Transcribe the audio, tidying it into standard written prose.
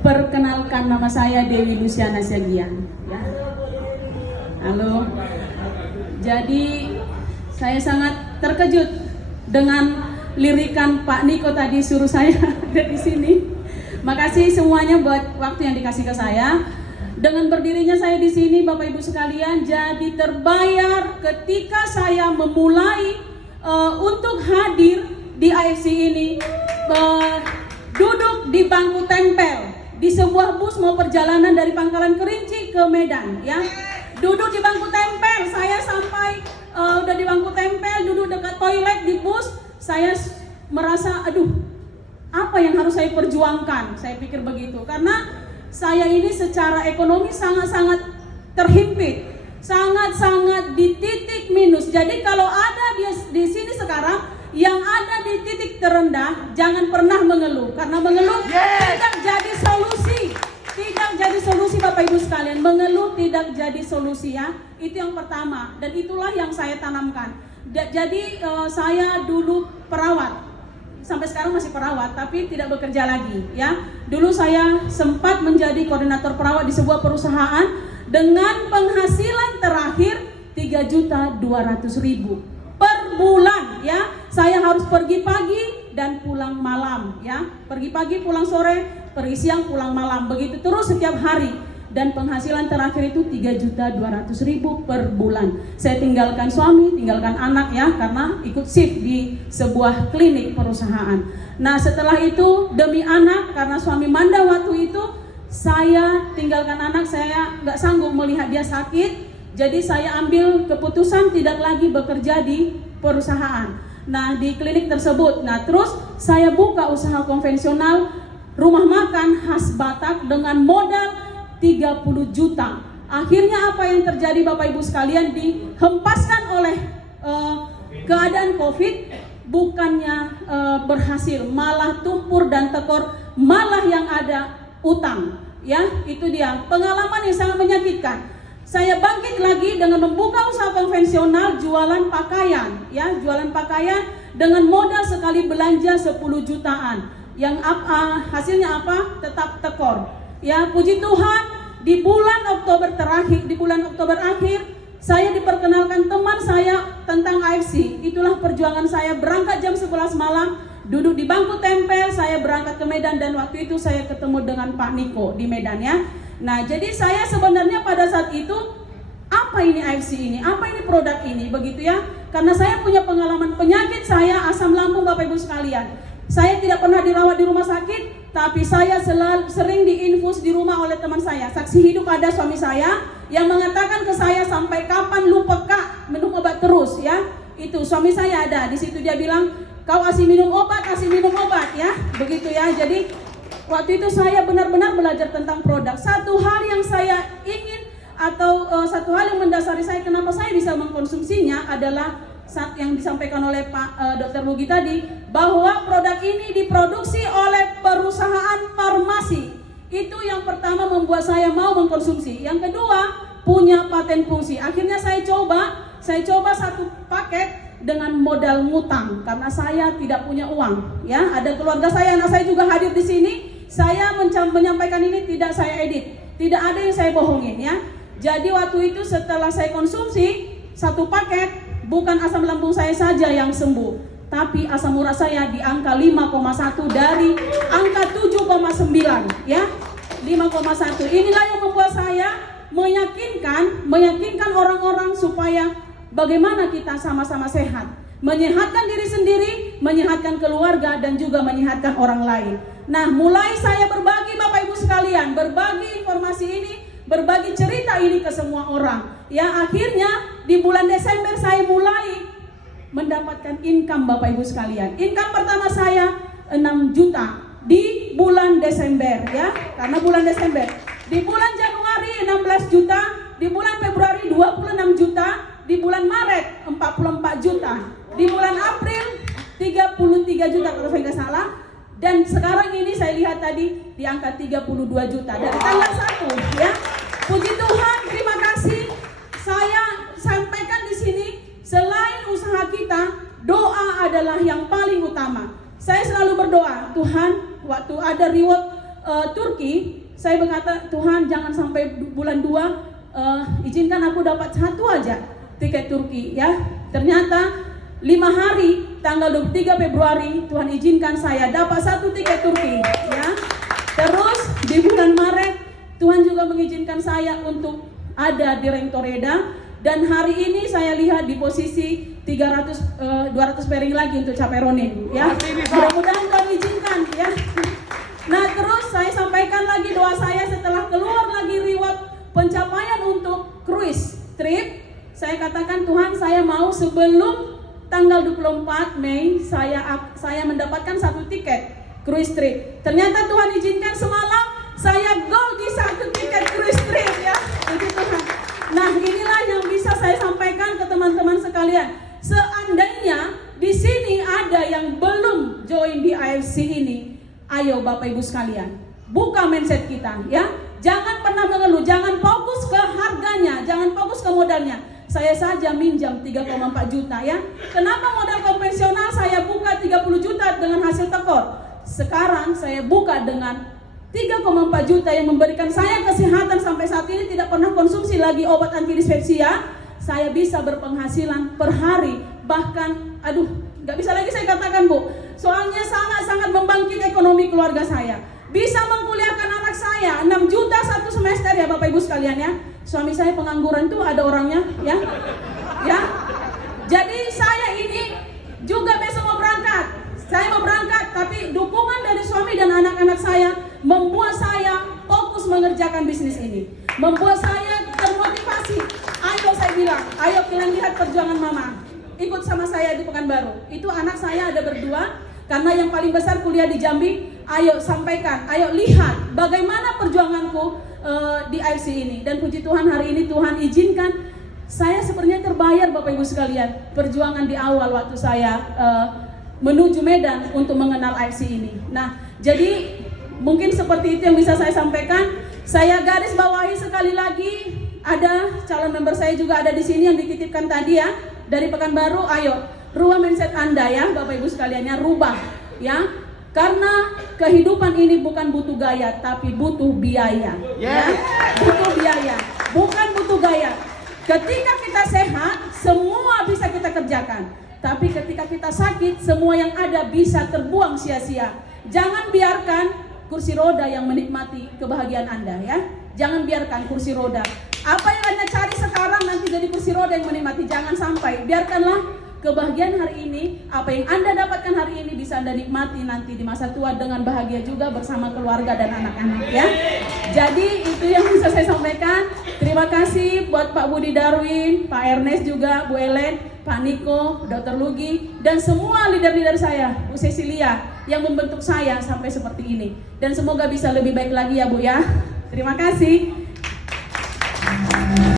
Perkenalkan, nama saya Dewi Luciana Siagian. Ya. Halo. Jadi saya sangat terkejut dengan lirikan Pak Niko tadi suruh saya ada di sini. Makasih semuanya buat waktu yang dikasih ke saya. Dengan berdirinya saya di sini, Bapak Ibu sekalian, jadi terbayar ketika saya memulai untuk hadir di AFC ini, duduk di bangku tempel di sebuah bus mau perjalanan dari Pangkalan Kerinci ke Medan, ya. Duduk di bangku tempel, saya sampai udah di bangku tempel, duduk dekat toilet di bus, saya merasa, aduh, apa yang harus saya perjuangkan? Saya pikir begitu, karena saya ini secara ekonomi sangat-sangat terhimpit, sangat-sangat di titik minus. Jadi kalau ada di sini sekarang yang ada di titik terendah, jangan pernah mengeluh, karena mengeluh tidak jadi solusi. Tidak jadi solusi, Bapak Ibu sekalian. Mengeluh tidak jadi solusi, ya. Itu yang pertama, dan itulah yang saya tanamkan. Jadi saya dulu perawat, sampai sekarang masih perawat, tapi tidak bekerja lagi, ya. Dulu saya sempat menjadi koordinator perawat di sebuah perusahaan dengan penghasilan terakhir 3.200.000 per bulan, ya. Saya harus pergi pagi dan pulang malam, ya. Pergi pagi, pulang sore, pergi siang, pulang malam, begitu terus setiap hari. Dan penghasilan terakhir itu 3.200.000 per bulan. Saya tinggalkan suami, tinggalkan anak, ya, karena ikut shift di sebuah klinik perusahaan. Nah, setelah itu demi anak, karena suami manda waktu itu, saya tinggalkan anak. Saya nggak sanggup melihat dia sakit, jadi saya ambil keputusan tidak lagi bekerja di perusahaan. Nah, di klinik tersebut. Nah, terus saya buka usaha konvensional rumah makan khas Batak dengan modal 30 juta. Akhirnya apa yang terjadi, Bapak Ibu sekalian, dihempaskan oleh keadaan Covid, bukannya berhasil, malah tumpur dan tekor, malah yang ada utang, ya. Itu dia pengalaman yang sangat menyakitkan. Saya bangkit lagi dengan membuka usaha konvensional jualan pakaian, ya, jualan pakaian dengan modal sekali belanja 10 jutaan. Yang hasilnya apa? Tetap tekor. Ya, puji Tuhan, di bulan Oktober terakhir, di bulan Oktober akhir, saya diperkenalkan teman saya tentang AFC. Itulah perjuangan saya, berangkat jam 11 malam, duduk di bangku tempel, saya berangkat ke Medan, dan waktu itu saya ketemu dengan Pak Niko di Medan, ya. Nah, jadi saya sebenarnya pada saat itu, apa ini AFC ini? Apa ini produk ini? Begitu, ya. Karena saya punya pengalaman penyakit saya asam lambung, Bapak Ibu sekalian. Saya tidak pernah dirawat di rumah sakit, tapi saya sering diinfus di rumah oleh teman saya. Saksi hidup ada suami saya yang mengatakan ke saya, sampai kapan lu peka minum obat terus, ya. Itu suami saya ada di situ, dia bilang, kau kasih minum obat, ya. Begitu, ya. Jadi waktu itu saya benar-benar belajar tentang produk. Satu hal yang saya ingin, atau satu hal yang mendasari saya kenapa saya bisa mengkonsumsinya adalah saat yang disampaikan oleh Pak Dr. Mugi tadi, bahwa produk ini diproduksi oleh perusahaan farmasi. Itu yang pertama membuat saya mau mengkonsumsi. Yang kedua, punya paten fungsi. Akhirnya saya coba satu paket dengan modal ngutang karena saya tidak punya uang, ya. Ada keluarga saya, anak saya juga hadir di sini. Saya menyampaikan ini tidak saya edit, tidak ada yang saya bohongin, ya. Jadi waktu itu setelah saya konsumsi satu paket, bukan asam lambung saya saja yang sembuh, tapi asam urat saya di angka 5,1 dari angka 7,9, ya. 5,1. Inilah yang membuat saya meyakinkan orang-orang supaya bagaimana kita sama-sama sehat, menyehatkan diri sendiri, menyehatkan keluarga, dan juga menyehatkan orang lain. Nah, mulai saya berbagi, Bapak Ibu sekalian, berbagi informasi ini, berbagi cerita ini ke semua orang. Ya, akhirnya di bulan Desember saya mulai mendapatkan income, Bapak Ibu sekalian. Income pertama saya 6 juta di bulan Desember, ya. Karena bulan Desember. Di bulan Januari 16 juta, di bulan Februari 26 juta, di bulan Maret 44 juta, di bulan April 33 juta kalau saya nggak salah, dan sekarang ini saya lihat tadi di angka 32 juta dari tanggal 1, ya. Puji Tuhan, terima kasih. Saya sampaikan di sini, selain usaha kita, doa adalah yang paling utama. Saya selalu berdoa, Tuhan, waktu ada reward Turki, saya berkata, Tuhan jangan sampai bulan 2, izinkan aku dapat 1 aja tiket Turki ya. Ternyata 5 hari, tanggal 23 Februari, Tuhan izinkan saya dapat 1 tiket Turki ya. Terus di bulan Maret, Tuhan juga mengizinkan saya untuk ada di Rentoreda. Dan hari ini saya lihat di posisi 200 pairing lagi untuk capai Ronin ya. Mudah-mudahan Tuhan izinkan ya. Nah terus saya sampaikan lagi doa saya setelah keluar lagi reward pencapaian untuk cruise trip. Saya katakan, Tuhan saya mau sebelum tanggal 24 Mei saya mendapatkan 1 tiket cruise trip. Ternyata Tuhan izinkan semalam saya goal di 1 tiket cruise trip ya. Puji Tuhan. Nah inilah yang bisa saya sampaikan ke teman-teman sekalian. Seandainya di sini ada yang belum join di AFC ini, ayo Bapak Ibu sekalian, buka mindset kita ya. Jangan pernah mengeluh, jangan fokus ke harganya, jangan fokus ke modalnya. Saya saja minjam 3,4 juta ya. Kenapa modal konvensional saya buka 30 juta dengan hasil tekor? Sekarang saya buka dengan 3,4 juta yang memberikan saya kesehatan sampai saat ini, tidak pernah konsumsi lagi obat anti dispepsia. Saya bisa berpenghasilan per hari, bahkan nggak bisa lagi saya katakan Bu, soalnya sangat-sangat membangkit ekonomi keluarga saya. Bisa mengkuliahkan anak saya 6 juta 1 semester ya Bapak Ibu sekalian ya. Suami saya pengangguran tuh ada orangnya ya. Ya. Jadi saya ini juga besok mau berangkat. Saya mau berangkat, tapi dukungan dari suami dan anak-anak saya membuat saya fokus mengerjakan bisnis ini. Membuat saya termotivasi. Ayo saya bilang, ayo kalian lihat perjuangan mama. Ikut sama saya di Pekanbaru. Itu anak saya ada berdua, karena yang paling besar kuliah di Jambi. Ayo sampaikan, ayo lihat bagaimana perjuanganku di AFC ini. Dan puji Tuhan hari ini Tuhan izinkan saya sepertinya terbayar Bapak Ibu sekalian. Perjuangan di awal waktu saya menuju Medan untuk mengenal AFC ini. Nah, jadi mungkin seperti itu yang bisa saya sampaikan. Saya garis bawahi sekali lagi, ada calon member saya juga ada di sini yang dititipkan tadi ya dari Pekanbaru. Ayo, rubah mindset Anda ya, Bapak Ibu sekalian ya, rubah ya. Karena kehidupan ini bukan butuh gaya, tapi butuh biaya. Ya, butuh biaya, bukan butuh gaya. Ketika kita sehat, semua bisa kita kerjakan. Tapi ketika kita sakit, semua yang ada bisa terbuang sia-sia. Jangan biarkan kursi roda yang menikmati kebahagiaan Anda ya. Jangan biarkan kursi roda. Apa yang Anda cari sekarang nanti jadi kursi roda yang menikmati. Jangan sampai. Biarkanlah kebahagiaan hari ini, apa yang Anda dapatkan hari ini bisa Anda nikmati nanti di masa tua dengan bahagia juga bersama keluarga dan anak-anak ya. Jadi itu yang bisa saya sampaikan. Terima kasih buat Pak Budi Darwin, Pak Ernest juga, Bu Ellen, Pak Niko, Dr. Lugi, dan semua leader-leader saya, Bu Cecilia, yang membentuk saya sampai seperti ini. Dan semoga bisa lebih baik lagi ya Bu ya. Terima kasih.